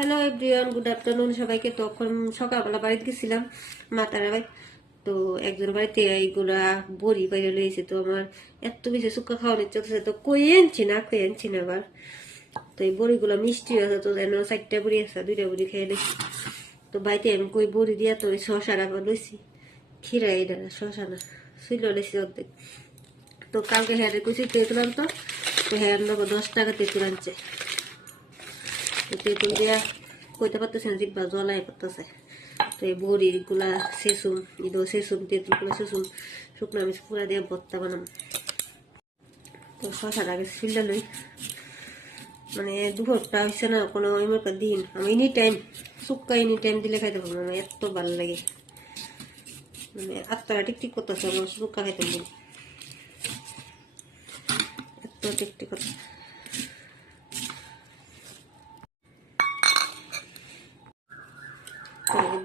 Hello everyone, good afternoon সবাইকে। তখন সকালবেলা বাড়িতে গেছিলাম মাতারা বাড়ি। তো একজন বাড়িতে এইগুলা বড়ি বাইরে লইছে। তো আমার এত বেশি শুক্কা খাওয়ার ইচ্ছা করছে, তো কই আনছি না আবার। তো এই বড়িগুলো মিষ্টি আছে, তো যেন 4টা বড়ি আছে, 2টা বড়ি খেয়ে লইছি। তো বাড়িতে আমি কই বড়ি দিয়া তো ওই শশার আবার লইছি, খিরা এটা শশা না শুইল লইছি অর্ধেক। তো কালকে হ্যাঁ কুচি তেঁতুল তো হ্যাঁ 10 টাকা তেঁতুল আনছে। তেঁতুল দিয়া কইতে পারতেছে না, জিব্বা জ্বলাই করতেছে। তো এই বড়িগুলা সেসুম সেসুম তেঁতুলগুলো সেসুম শুকনো মিশ পুরা দিয়ে ভর্তা বানাম। তো শশার আগে সিলটা লই, মানে দুপুরটা হয়েছে না কোনো দিন আমি এনি টাইম শুক্কা এনি টাইম দিলে খাইতে পারবো না, এত ভালো লাগে। মানে আত্মারা টিকটিক করতেছে আমার শুক্কা খাইতে পারবো, এত টিকটিক করতে।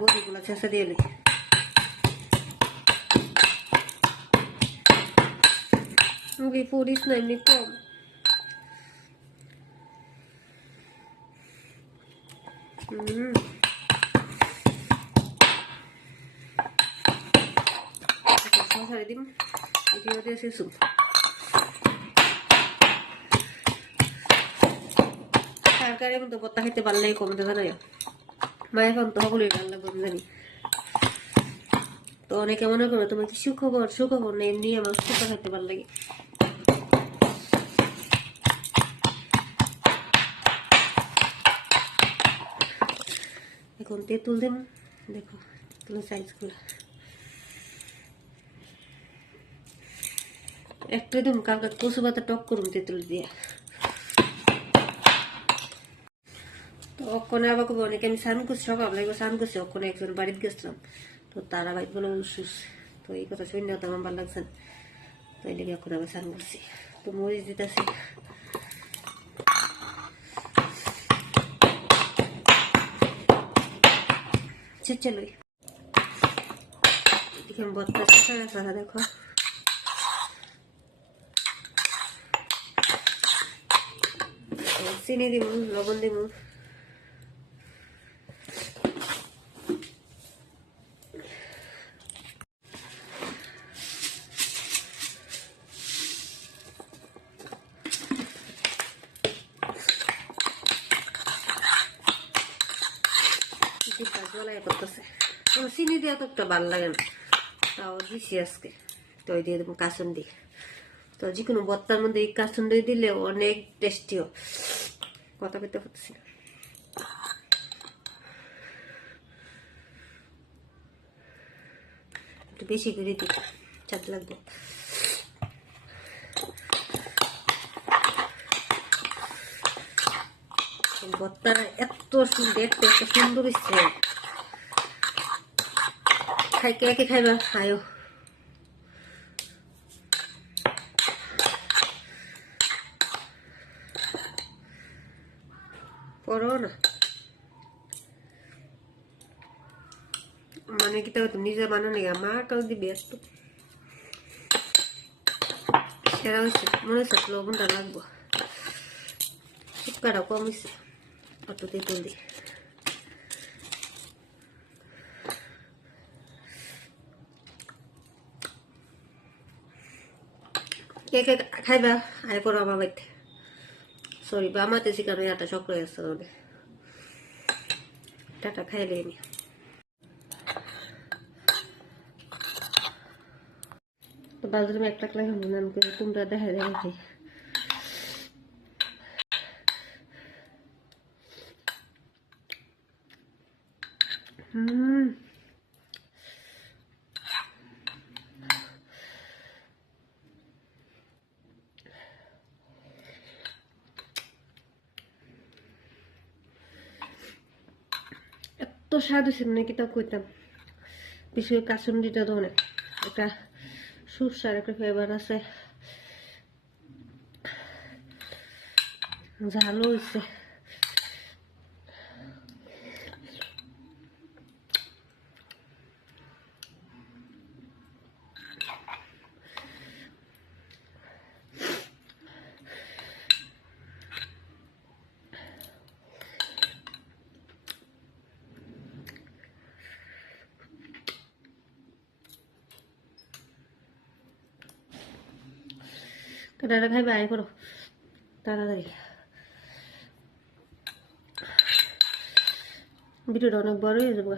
বড়িগুলা ছেঁচা দিয়ে লই। পড়িস না এমনি কম। মশারি দিন এটিও দিয়ে শেষুম। তরকারি মতো ভর্তা খেতে পারলে কমতে জানাই মায়ের এখন তো সকলেই ভালো লাগবে জানি। তো অনেকে মনে করো তোমার কি সুখবর না, এমনি আমার শুকা খাইতে ভালো লাগে। এখন তেঁতুল দিন, দেখো তেঁতুলের সাইজ গুলো একটু দিন। কালকে কচু পাতা টক করুন তেঁতুল দিয়ে। তো ওখানে আবার অনেকে আমি স্নান করছি, সকাল লাগবে স্নান করছি। ওখানে একজন বাড়িতে গেছিলাম, তো তারা বাড়িতে বলে উসুস। তো এই কথা শুনে তো আমার ভালো লাগছে, তো এই লেগে ওখানে আবার স্নান করছি। তো মরিচ দিতেছি, চলোই এদিকে ভর্তা সাদা দেখো। চিনি দিব, লবণ দিব, জলাই করতেছে। চিনি দেওয়া তো একটা ভালো লাগে না, তাও দিছি আজকে। তো দিয়ে দেবো কাসুন্দি। তো যে কোনো ভর্তার মধ্যে এই কাসুন্দি দিলে অনেক টেস্টিও। কথা পেতে পারছি না, একটু বেশি করে দিই, চাট লাগবে। ভর্তাটা এত দেখতে এত সুন্দর হচ্ছে, কে কে খাইবা আয়ো। পড়ো না মানে কি তো নিজে বানানো আমার কাউ দিবি একটু সেরা হয়েছে। মনে হচ্ছে লবণটা লাগবো, শুক্কাটা কম হয়েছে। একটু তেঁতুল দিই, কে কে খাইবা আয় করো আমার বাড়িতে। সরি বামাতে শিখানো আটা শক্ত হয়ে আসছে আমাদের। টাটা খাইলে আমি তো বাজারে একটা ক্লাস মনে করে তোমরা দেখা দেখি। এত স্বাদ হয়েছে মানে কি তা কইতাম। বিশেষ করে কাসুন্দিটা তো অনেক একটা সুস্বাদ একটা ফ্লেভার আছে, ঝালও হয়েছে। কাটাটা খাইবে আয় করো তাড়াতাড়ি। ভিডিওটা অনেক বড় হয়ে যাবে।